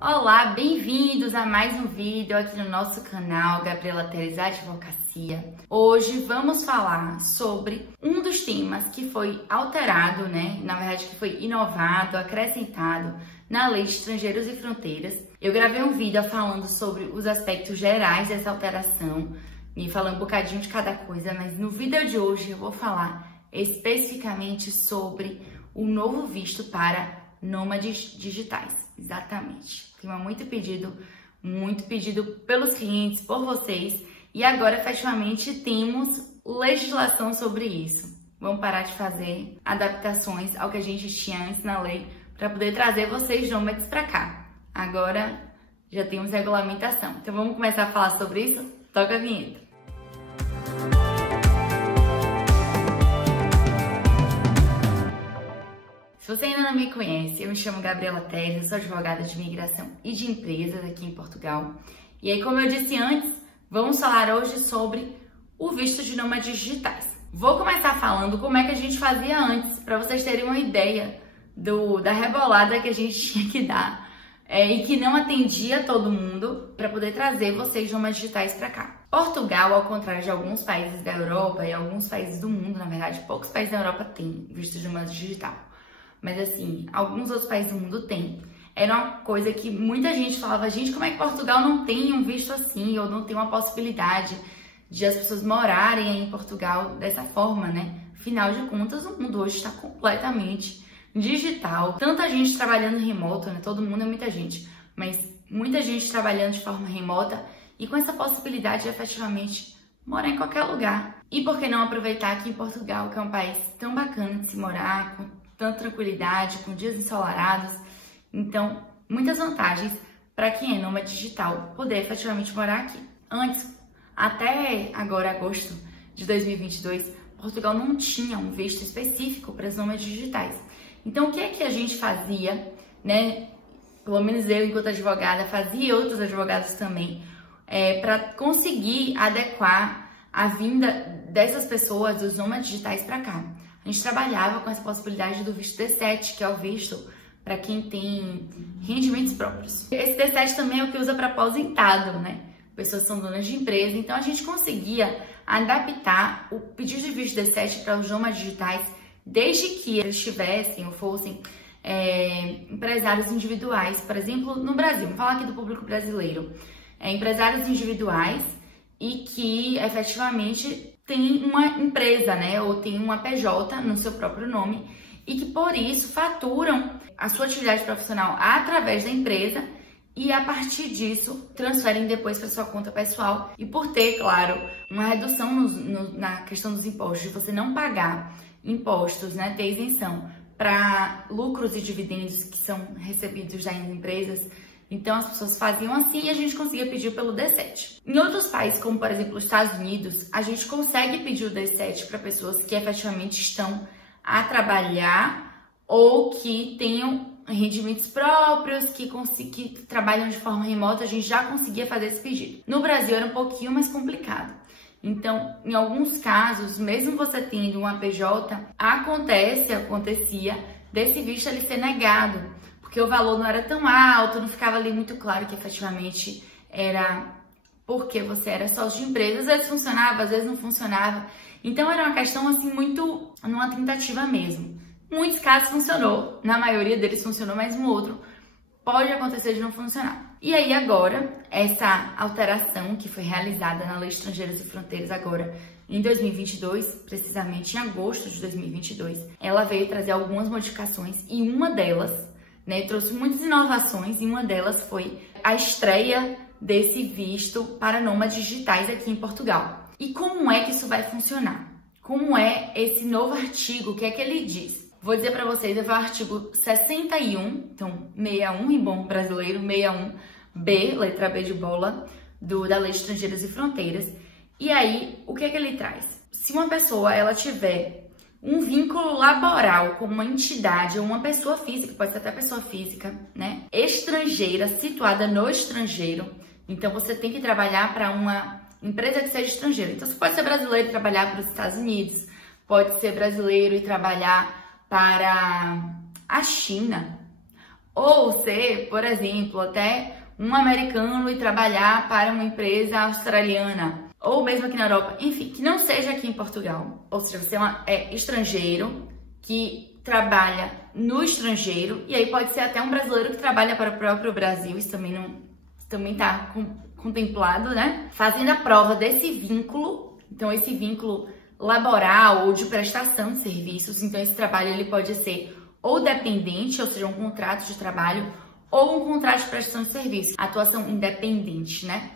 Olá, bem-vindos a mais um vídeo aqui no nosso canal Gabriela Teres Advocacia. Hoje vamos falar sobre um dos temas que foi alterado, Na verdade que foi inovado, acrescentado na Lei de Estrangeiros e Fronteiras. Eu gravei um vídeo falando sobre os aspectos gerais dessa alteração e falando um bocadinho de cada coisa, mas no vídeo de hoje eu vou falar especificamente sobre o novo visto para nômades digitais. Exatamente. Tema muito pedido pelos clientes, por vocês, e agora efetivamente temos legislação sobre isso. Vamos parar de fazer adaptações ao que a gente tinha antes na lei para poder trazer vocês nômades para cá. Agora já temos regulamentação. Então vamos começar a falar sobre isso? Toca a vinheta. Se você ainda não me conhece, eu me chamo Gabriela Teres, eu sou advogada de imigração e de empresas aqui em Portugal. E aí, como eu disse antes, vamos falar hoje sobre o visto de nômades digitais. Vou começar falando como é que a gente fazia antes, para vocês terem uma ideia da rebolada que a gente tinha que dar e que não atendia todo mundo para poder trazer vocês nômades digitais para cá. Portugal, ao contrário de alguns países da Europa e alguns países do mundo, na verdade, poucos países da Europa têm visto de nômade digital. Mas assim, alguns outros países do mundo têm. Era uma coisa que muita gente falava, gente, como é que Portugal não tem um visto assim? Ou não tem uma possibilidade de as pessoas morarem aí em Portugal dessa forma, Afinal de contas, o mundo hoje está completamente digital. Tanta gente trabalhando remoto, Todo mundo é muita gente. Mas muita gente trabalhando de forma remota e com essa possibilidade de efetivamente morar em qualquer lugar. E por que não aproveitar aqui em Portugal, que é um país tão bacana de se morar, com tanta tranquilidade, com dias ensolarados. Então, muitas vantagens para quem é nômade digital poder efetivamente morar aqui. Antes, até agora, agosto de 2022, Portugal não tinha um visto específico para as nômades digitais. Então, o que é que a gente fazia, Pelo menos eu, enquanto advogada, fazia e outros advogados também, para conseguir adequar a vinda dessas pessoas, dos nômades digitais, para cá. A gente trabalhava com essa possibilidade do visto D7, que é o visto para quem tem rendimentos próprios. Esse D7 também é o que usa para aposentado, Pessoas que são donas de empresa. Então, a gente conseguia adaptar o pedido de visto D7 para os nômades digitais, desde que eles tivessem ou fossem empresários individuais. Por exemplo, no Brasil, vamos falar aqui do público brasileiro. Empresários individuais e que efetivamente tem uma empresa, ou tem uma PJ no seu próprio nome e que por isso faturam a sua atividade profissional através da empresa e a partir disso transferem depois para sua conta pessoal e por ter, claro, uma redução na questão dos impostos, de você não pagar impostos, ter isenção para lucros e dividendos que são recebidos das empresas. Então, as pessoas faziam assim e a gente conseguia pedir pelo D7. Em outros países, como por exemplo os Estados Unidos, a gente consegue pedir o D7 para pessoas que efetivamente estão a trabalhar ou que tenham rendimentos próprios, que trabalham de forma remota. A gente já conseguia fazer esse pedido. No Brasil era um pouquinho mais complicado. Então, em alguns casos, mesmo você tendo uma PJ, acontecia desse visto ele ser negado. Porque o valor não era tão alto, não ficava ali muito claro que efetivamente era porque você era sócio de empresa. Às vezes funcionava, às vezes não funcionava. Então era uma questão assim muito numa tentativa mesmo. Em muitos casos funcionou, na maioria deles funcionou, mas no outro pode acontecer de não funcionar. E aí agora, essa alteração que foi realizada na Lei de Estrangeiros e Fronteiras agora em 2022, precisamente em agosto de 2022, ela veio trazer algumas modificações e uma delas trouxe muitas inovações e uma delas foi a estreia desse visto para nômades digitais aqui em Portugal. E como é que isso vai funcionar? Como é esse novo artigo? O que é que ele diz? Vou dizer para vocês, é o artigo 61, então 61 em bom brasileiro, 61B, letra B de bola, da Lei de Estrangeiros e Fronteiras. E aí, o que é que ele traz? Se uma pessoa ela tiver um vínculo laboral com uma entidade ou uma pessoa física, pode ser até pessoa física, estrangeira, situada no estrangeiro. Então, você tem que trabalhar para uma empresa que seja estrangeira. Então, você pode ser brasileiro e trabalhar para os Estados Unidos, pode ser brasileiro e trabalhar para a China, Ou ser, por exemplo, até um americano e trabalhar para uma empresa australiana, ou mesmo aqui na Europa, enfim, que não seja aqui em Portugal. Ou seja, você é estrangeiro que trabalha no estrangeiro, e aí pode ser até um brasileiro que trabalha para o próprio Brasil, isso também está contemplado, né? Fazendo a prova desse vínculo, então esse vínculo laboral ou de prestação de serviços, então esse trabalho ele pode ser ou dependente, ou seja, um contrato de trabalho, ou um contrato de prestação de serviço, atuação independente, né?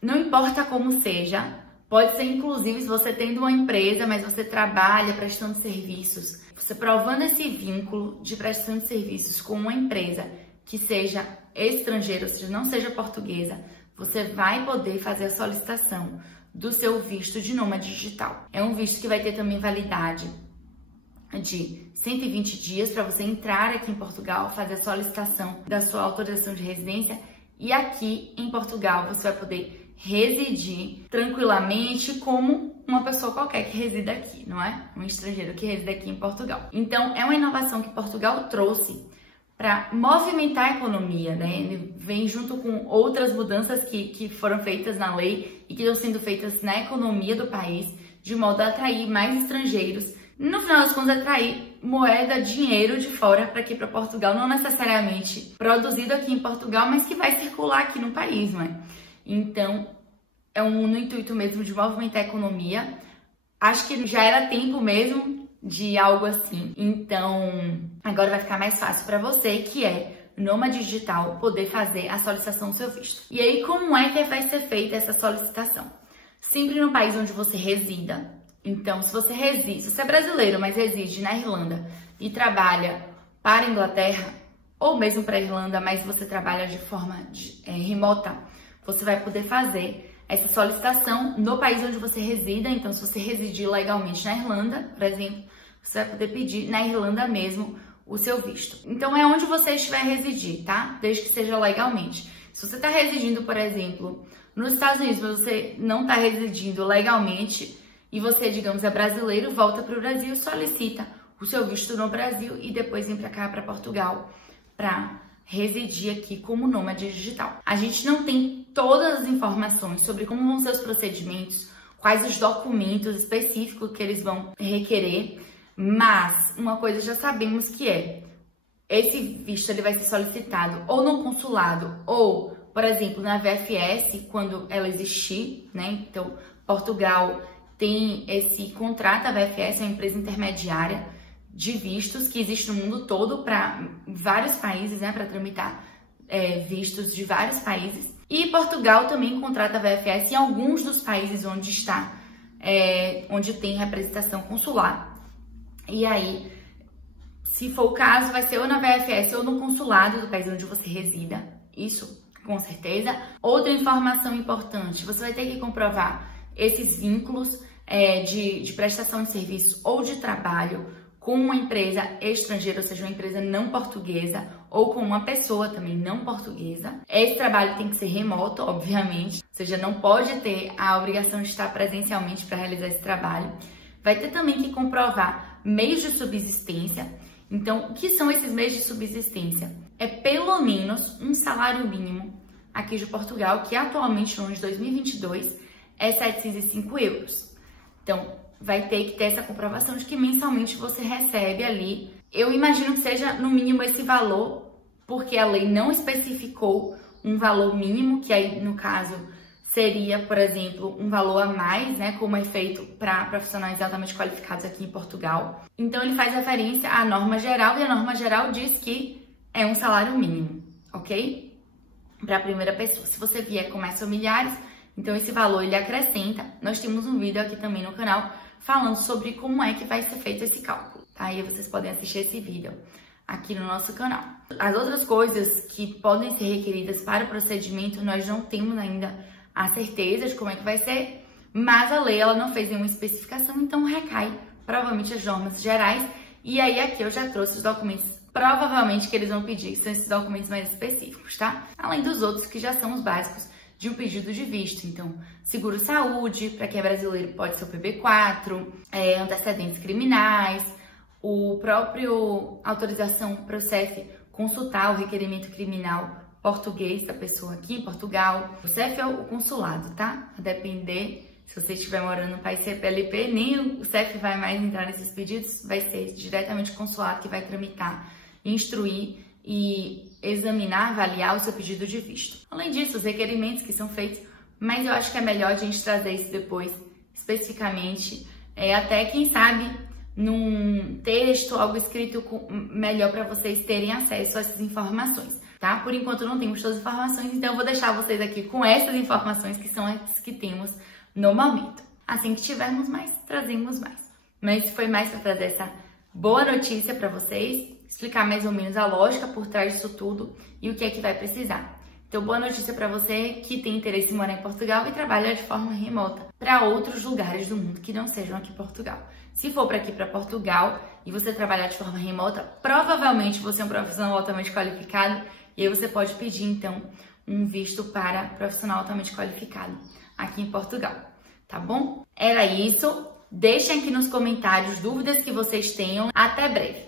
Não importa como seja, pode ser inclusive se você tendo uma empresa, mas você trabalha prestando serviços, você provando esse vínculo de prestação de serviços com uma empresa que seja estrangeira, ou seja, não seja portuguesa, você vai poder fazer a solicitação do seu visto de nômade digital. É um visto que vai ter também validade de 120 dias para você entrar aqui em Portugal, fazer a solicitação da sua autorização de residência, e aqui em Portugal você vai poder residir tranquilamente como uma pessoa qualquer que resida aqui, não é? Um estrangeiro que reside aqui em Portugal. Então, é uma inovação que Portugal trouxe para movimentar a economia, né? Ele vem junto com outras mudanças que foram feitas na lei e que estão sendo feitas na economia do país, de modo a atrair mais estrangeiros. No final das contas, atrair moeda, dinheiro de fora para aqui para Portugal, não necessariamente produzido aqui em Portugal, mas que vai circular aqui no país, não é? Então, é no intuito mesmo de movimentar a economia. Acho que já era tempo mesmo de algo assim. Então, agora vai ficar mais fácil para você, que é nômade digital, poder fazer a solicitação do seu visto. E aí, como é que vai ser feita essa solicitação? Sempre no país onde você resida. Então, se você é brasileiro, mas reside na Irlanda e trabalha para a Inglaterra, ou mesmo para a Irlanda, mas você trabalha de forma remota, você vai poder fazer essa solicitação no país onde você resida. Então, se você residir legalmente na Irlanda, por exemplo, você vai poder pedir na Irlanda mesmo o seu visto. Então, é onde você estiver residir, tá? Desde que seja legalmente. Se você está residindo, por exemplo, nos Estados Unidos, mas você não está residindo legalmente e você, digamos, é brasileiro, volta para o Brasil, solicita o seu visto no Brasil e depois vem para cá, para Portugal, para residir aqui como nômade digital. A gente não tem todas as informações sobre como vão ser os procedimentos, quais os documentos específicos que eles vão requerer, mas uma coisa já sabemos que esse visto ele vai ser solicitado ou no consulado ou, por exemplo, na VFS, quando ela existir, né? Então, Portugal tem esse contrato, a VFS é uma empresa intermediária de vistos que existe no mundo todo para vários países, né, para tramitar vistos de vários países. E Portugal também contrata a VFS em alguns dos países onde está, onde tem representação consular. E aí, se for o caso, vai ser ou na VFS ou no consulado do país onde você resida, isso com certeza. Outra informação importante, você vai ter que comprovar esses vínculos de prestação de serviço ou de trabalho com uma empresa estrangeira, ou seja, uma empresa não portuguesa, ou com uma pessoa também não portuguesa. Esse trabalho tem que ser remoto, obviamente, ou seja, não pode ter a obrigação de estar presencialmente para realizar esse trabalho. Vai ter também que comprovar meios de subsistência. Então, o que são esses meios de subsistência? É pelo menos um salário mínimo aqui de Portugal, que atualmente, no ano de 2022, é 705 euros. Então, vai ter que ter essa comprovação de que mensalmente você recebe ali. Eu imagino que seja no mínimo esse valor, porque a lei não especificou um valor mínimo, que aí, no caso, seria, por exemplo, um valor a mais, né, como é feito para profissionais altamente qualificados aqui em Portugal. Então, ele faz referência à norma geral, e a norma geral diz que é um salário mínimo, ok? Para a primeira pessoa. Se você vier com mais familiares, então esse valor ele acrescenta. Nós temos um vídeo aqui também no canal falando sobre como é que vai ser feito esse cálculo, tá? Aí vocês podem assistir esse vídeo aqui no nosso canal. As outras coisas que podem ser requeridas para o procedimento, nós não temos ainda a certeza de como é que vai ser, mas a lei ela não fez nenhuma especificação, então recai provavelmente as normas gerais. E aí aqui eu já trouxe os documentos, provavelmente que eles vão pedir, que são esses documentos mais específicos, tá? Além dos outros que já são os básicos de um pedido de visto. Então, seguro-saúde, para quem é brasileiro pode ser o PB4, antecedentes criminais, o próprio autorização para o CEF consultar o requerimento criminal português da pessoa aqui em Portugal. O CEF é o consulado, tá? A depender, se você estiver morando no país CPLP, nem o CEF vai mais entrar nesses pedidos, vai ser diretamente o consulado que vai tramitar, instruir e examinar, avaliar o seu pedido de visto. Além disso, os requerimentos que são feitos, mas eu acho que é melhor a gente trazer isso depois, especificamente, até quem sabe num texto, algo escrito melhor para vocês terem acesso a essas informações, tá? Por enquanto não temos todas as informações, então eu vou deixar vocês aqui com essas informações que são as que temos no momento. Assim que tivermos mais, trazemos mais. Mas foi mais para trazer essa boa notícia para vocês, explicar mais ou menos a lógica por trás disso tudo e o que é que vai precisar. Então, boa notícia para você que tem interesse em morar em Portugal e trabalhar de forma remota para outros lugares do mundo que não sejam aqui em Portugal. Se for para aqui para Portugal e você trabalhar de forma remota, provavelmente você é um profissional altamente qualificado e aí você pode pedir então um visto para profissional altamente qualificado aqui em Portugal, tá bom? Era isso. Deixem aqui nos comentários dúvidas que vocês tenham. Até breve!